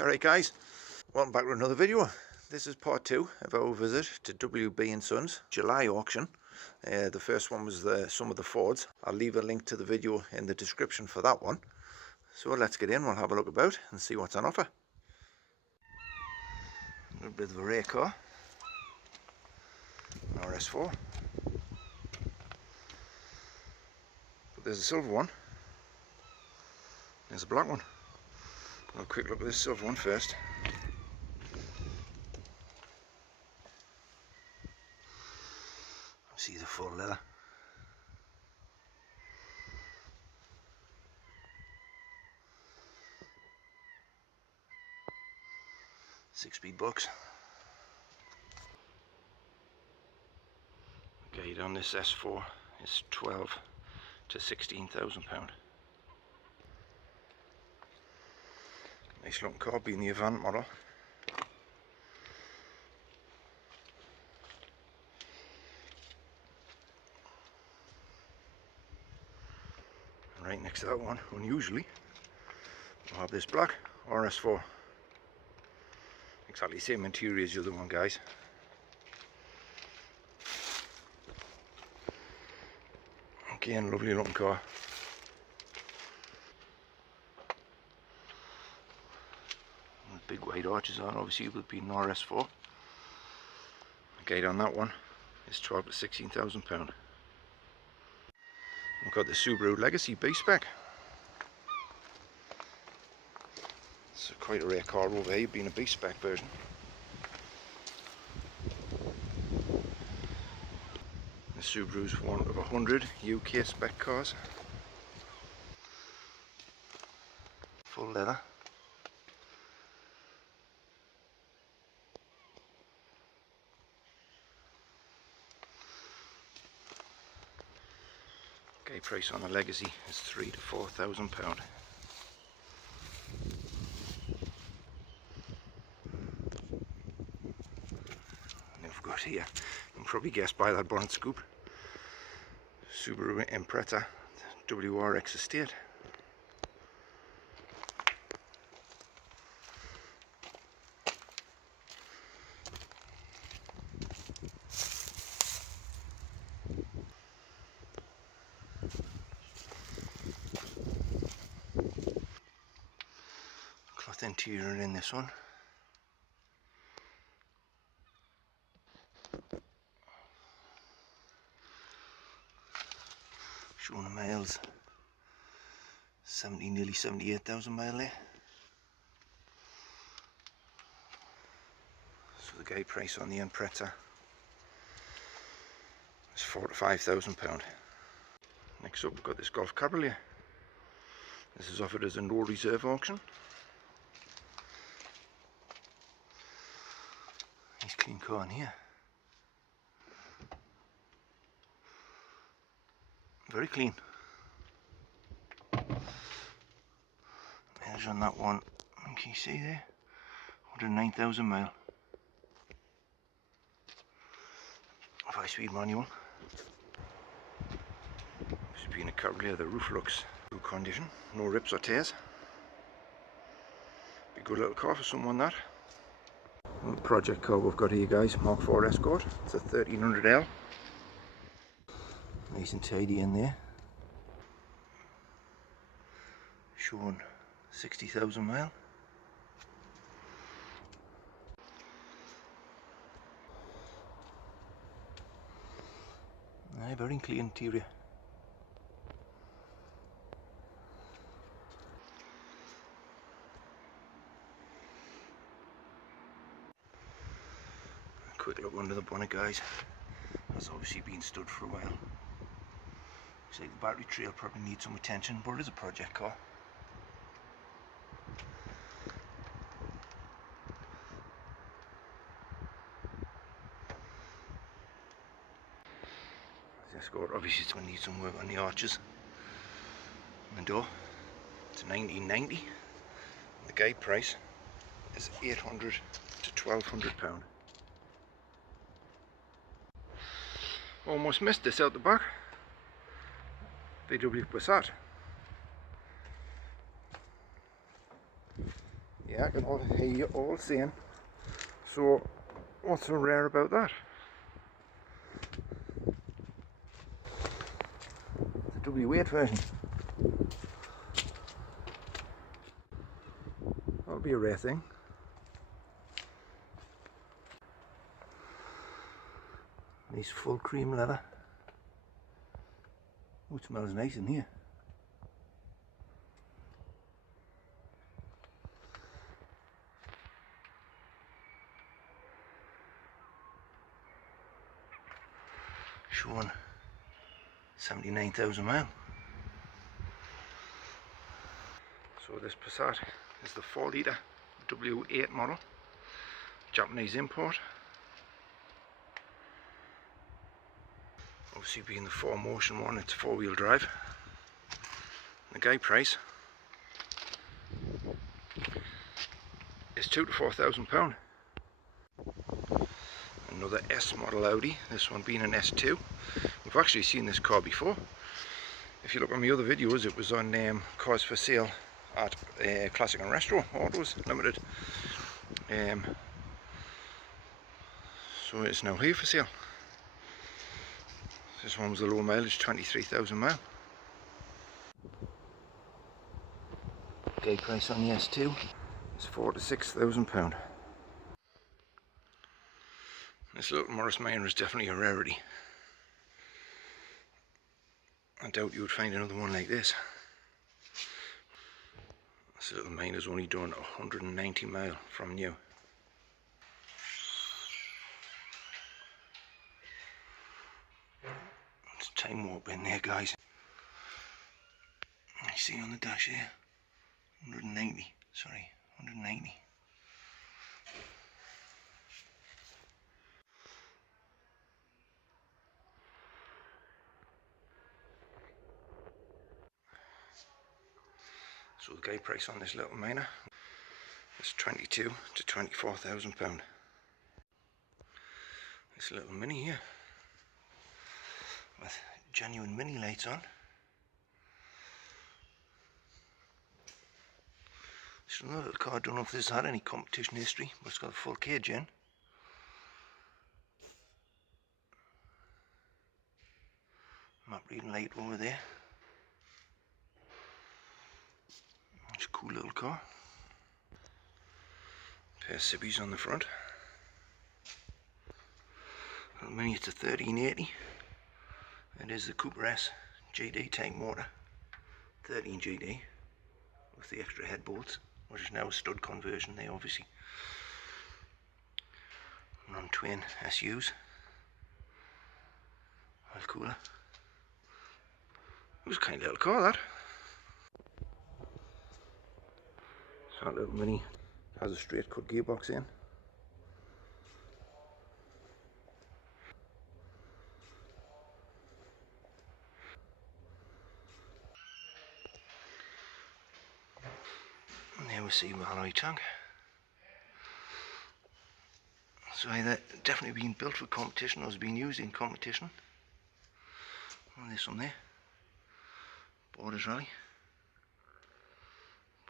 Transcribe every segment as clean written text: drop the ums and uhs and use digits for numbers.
Alright guys, welcome back to another video. This is part 2 of our visit to WB & Sons July auction. The first one was some of the Fords. I'll leave a link to the video in the description for that one. So let's get in, we'll have a look about and see what's on offer. A little bit of a rare car. An RS4. But there's a silver one. There's a black one. Have a quick look at this silver one first. See the full leather. Six-speed box. Gauge on this S4 is 12 to 16,000 £. Nice looking car, being the Avant model. And right next to that one, unusually, we'll have this black RS4. Exactly the same interior as the other one, guys. Again, lovely looking car. With big wide arches on, obviously it would be an RS4. The gate on that one is 12 to 16,000 £. We've got the Subaru Legacy base spec. It's quite a rare car over here, being a base spec version. The Subaru's one of 100 UK spec cars. Full leather. Okay, price on the Legacy is 3,000 to 4,000 £. And I've got here, you can probably guess by that bonnet scoop, Subaru Impreza WRX Estate. Cloth interior in this one. Showing the miles, 70, nearly 78,000 miles there. So the guide price on the Impreza is 4,000 to 5,000 £. Next up we've got this Golf Cabriolet. This is offered as a no reserve auction. Nice clean car in here. Very clean. There's on that one, can you see there? 109,000 miles. 5-speed manual. This being a Cabriolet, the roof looks good condition, no rips or tears. Be a good little car for someone that. And the project car we've got here, guys, Mark 4 Escort. It's a 1300L. Nice and tidy in there. Showing 60,000 miles. Very clean interior. A quick look under the bonnet, guys. That's obviously been stood for a while. Looks like the battery tray will probably need some attention, but it is a project car. The Escort obviously it's going to need some work on the arches and the door. It's 1990. The guide price is 800 to 1,200 £. Almost missed this out the back. VW Passat. Yeah, I can all hear you all saying. So, what's so rare about that? The W8 version. That'll be a rare thing. Nice full cream leather. Oh, it smells nice in here. Showing 79,000 miles. So this Passat is the 4 litre W8 model, Japanese import. Obviously being the 4Motion one, it's 4-wheel drive. The guide price is £2,000 to £4,000. Another S model Audi, this one being an S2. We've actually seen this car before. If you look on my other videos, it was on Cars for Sale at Classic and Retro Autos Limited. So it's now here for sale. This one was a low mileage, 23,000 miles. Guide price on the S2 is £4,000 to £6,000. This little Morris Minor is definitely a rarity. I doubt you would find another one like this. This little Minor's only done 190 miles from new. It's time warp in there, guys. I see on the dash here, 190, sorry, 190. So the guide price on this little Minor is £22,000 to £24,000. This little Mini here, with genuine Mini lights on. It's another little car, I don't know if this had any competition history, but it's got a full cage in. Map reading light over there. It's a cool little car. Pair of Sibbies on the front. Little Mini, it's a 1380. It is the Cooper S GD tank motor, 13 GD, with the extra head bolts, which is now a stud conversion there, obviously. Non-twin SUs. Well, cooler. It was a kind of little car, that. So that little Mini has a straight cut gearbox in. And there we see my alloy tank. So either definitely been built for competition or has been used in competition. And this one there. Borders Rally.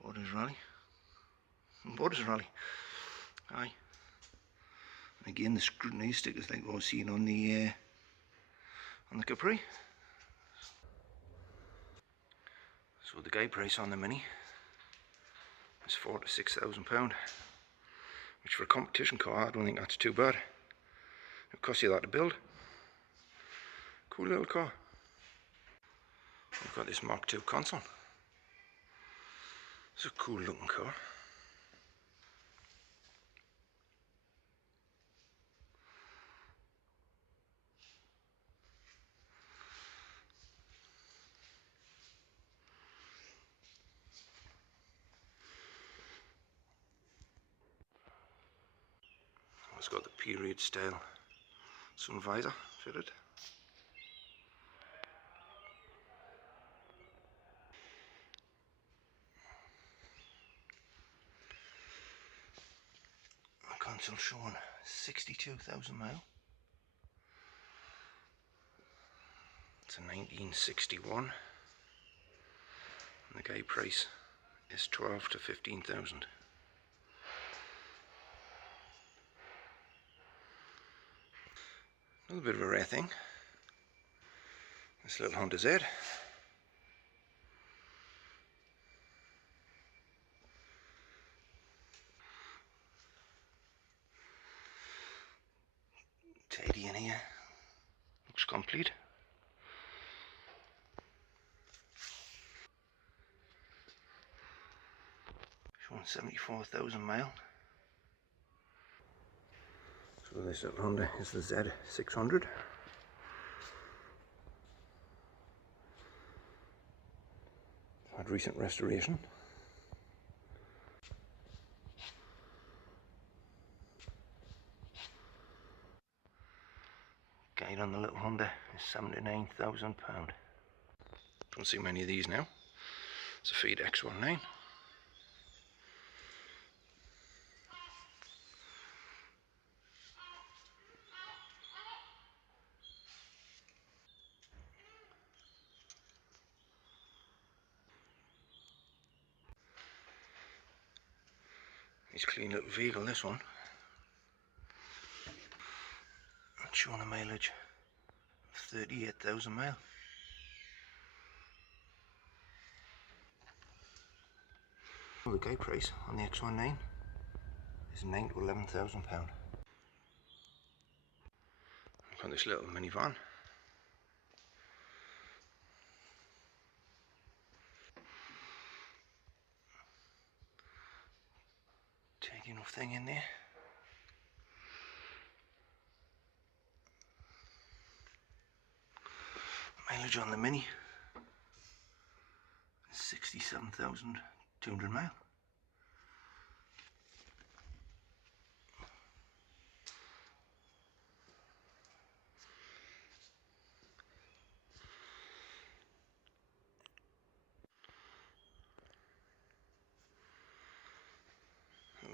Borders Rally. Borders Rally. Aye. And again the scrutiny stickers like what I've seen on the Capri. So the guide price on the Mini is £4,000 to £6,000, which for a competition car I don't think that's too bad. It costs you that to build. Cool little car. We've got this Mark II console. It's a cool looking car. It's got the period style sun visor fitted. The console showing 62,000 miles. It's a 1961. And the guide price is 12,000 to 15,000. Another bit of a rare thing, this little Honda Z. Tidy in here, looks complete. Showing 74,000 miles. So this little Honda is the Z600. Had recent restoration. Guide on the little Honda is £79,000. Don't see many of these now. It's a Feed X19. It's a clean little vehicle, this one. It's showing a mileage of 38,000 miles. Well, the guide price on the X19 is £9,000 to £11,000. Look at this little minivan. Tidy enough thing in there. Mileage on the Mini is 67,200 miles.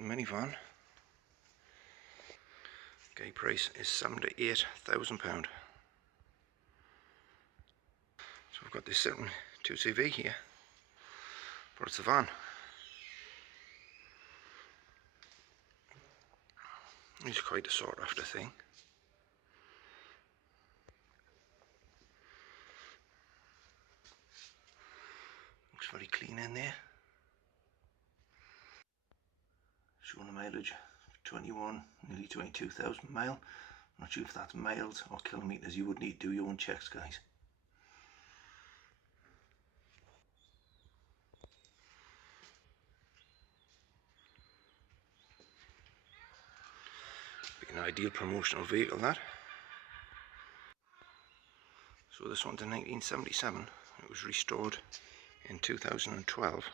Minivan. Guide price is £78,000. So we've got this sitting 2CV here, but it's a van. It's quite a sought after thing. Looks very clean in there. Showing a mileage of 21, nearly 22,000 miles. I'm not sure if that's miles or kilometres. You would need to do your own checks, guys. Be an ideal promotional vehicle, that. So this one's in 1977. It was restored in 2012.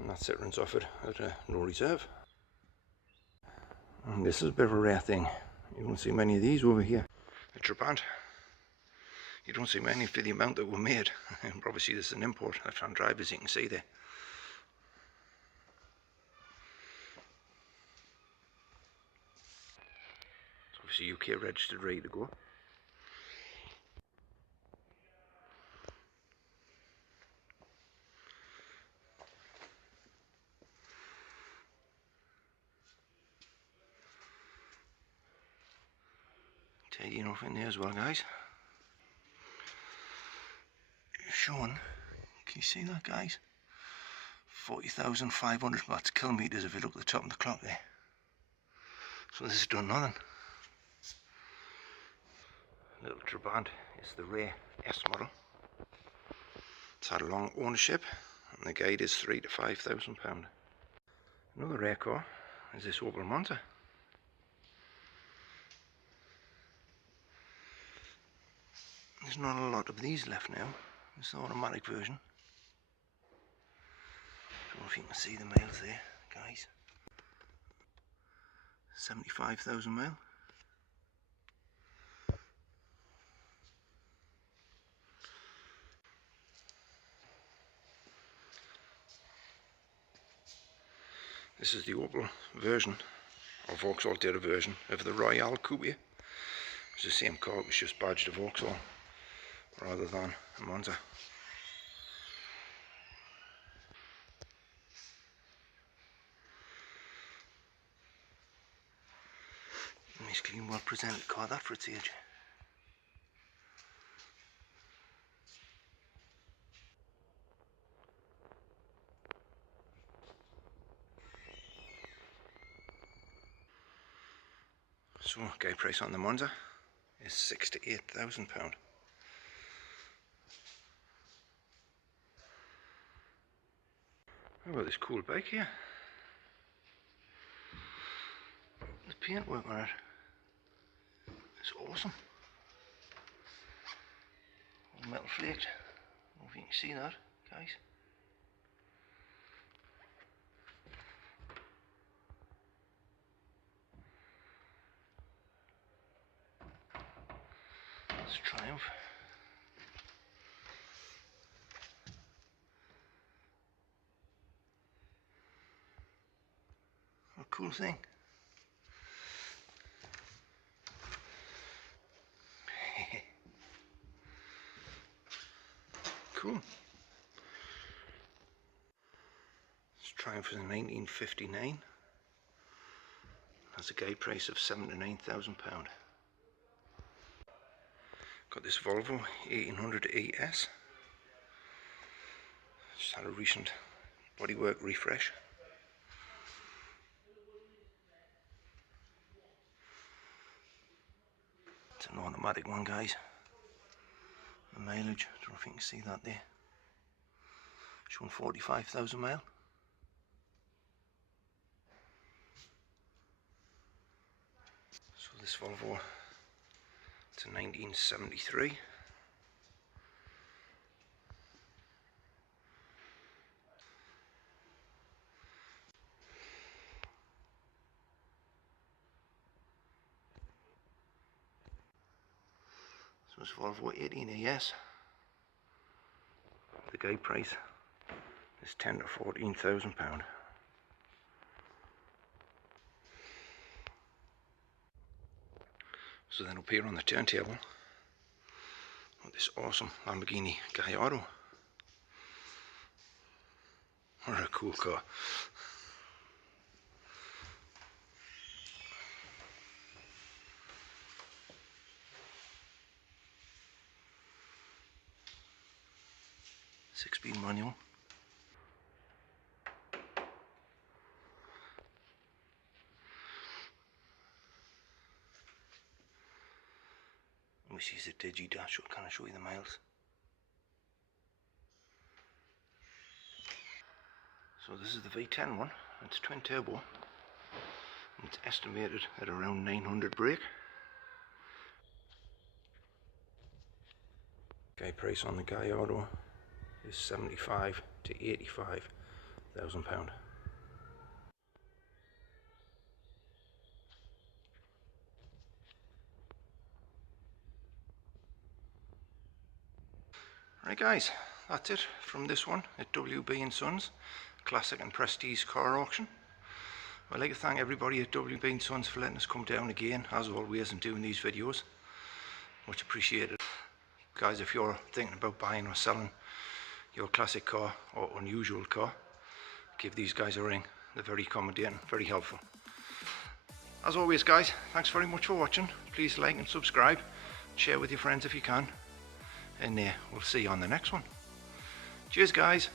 And that Citroen's offered at no reserve. And this is a bit of a rare thing. You don't see many of these over here. A Trabant. You don't see many for the amount that were made. And obviously this is an import. Left-hand drive, as you can see there. It's obviously UK registered, ready to go. Tidy enough in there as well, guys. Showing, can you see that, guys? 40,500 watts kilometres if you look at the top of the clock there. So this has done nothing. Little Trabant is the rare S model. It's had a long ownership and the guide is £3,000 to £5,000. Another rare car is this Opel Monza. There's not a lot of these left now. It's the automatic version. I don't know if you can see the miles there, guys. 75,000 miles. This is the Opel version, or Vauxhall did a version of the Royale Coupe. It's the same car, it was just badged to Vauxhall rather than a Monza. Nice, clean, well presented car that for its age. So, guide price on the Monza is £68,000. How about this cool bike here? The paintwork on it is awesome. All metal flaked. I don't know if you can see that, guys. It's a Triumph. What a cool thing. Cool. This Triumph is in 1959. Has a guide price of £79,000. Got this Volvo 1800 ES. Just had a recent bodywork refresh. It's an automatic one, guys. The mileage, I don't know if you can see that there. Showing 45,000 miles. So this Volvo, it's a 1973. So it's Volvo 18 ES. The guide price is £10,000 to £14,000. So then up here on the turntable, with this awesome Lamborghini Gallardo. What a cool car. Six-speed manual. We see the digi dash, will kind of show you the miles. So this is the V10 one. It's twin turbo. It's estimated at around 900 brake. Guide price on the Gallardo is £75,000 to £85,000. Right guys, that's it from this one at WB & Sons Classic and Prestige Car Auction. I'd like to thank everybody at WB & Sons for letting us come down again, as always, and doing these videos. Much appreciated. Guys, if you're thinking about buying or selling your classic car or unusual car, give these guys a ring. They're very accommodating, very helpful. As always guys, thanks very much for watching. Please like and subscribe, share with your friends if you can, and we'll see you on the next one. Cheers guys.